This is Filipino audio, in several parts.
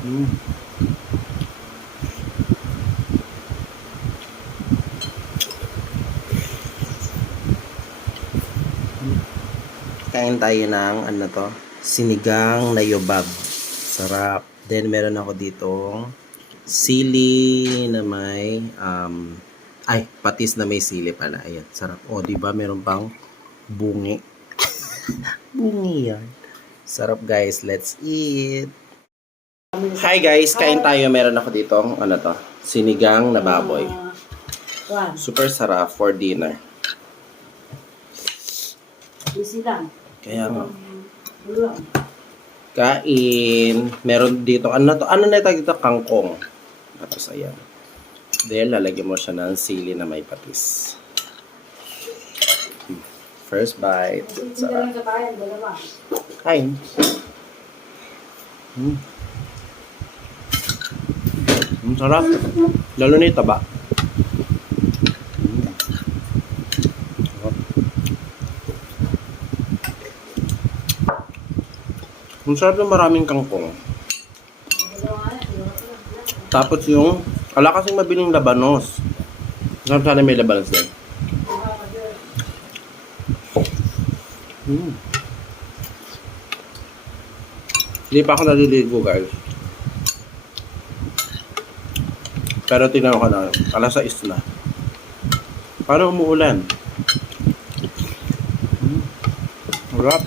Mm. Kain tayo ng ano to, sinigang na yobab. Sarap. Then meron ako ditong sili na may patis na may sili pala. Ayan, sarap. O, di ba meron pang bungi. Bungi yan. Sarap guys, let's eat. Hi guys, kain tayo. Meron ako ditong ano to, sinigang na baboy. Super sarap for dinner. Kaya nga. Kain. Meron dito, ano to? Ano na tawag dito? Kangkong. Tapos ayan. Then, lalagyan mo siya ng sili na may patis. First bite. Sarap. Kain. Sarap. Lalo na yung taba. Ang sarap ng maraming kangkong. Tapos yung, wala kasing mabiling labanos. Sarap sana may labanos din. Hindi pa ako naliligo guys. Pero tingnan ko na, alas 6 na. Paano umuulan? Sarap.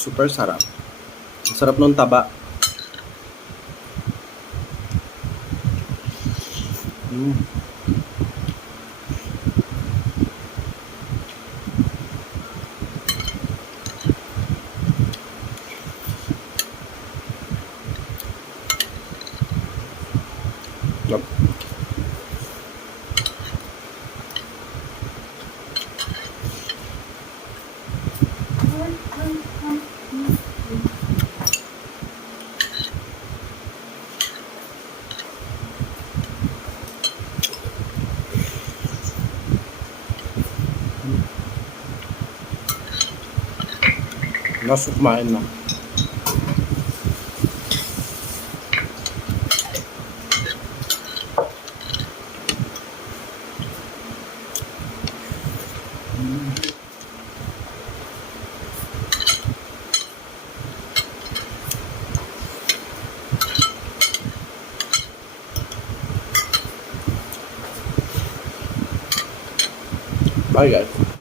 Super sarap. Ang sarap nung taba. Yep. Nasa kumain na. Bye guys.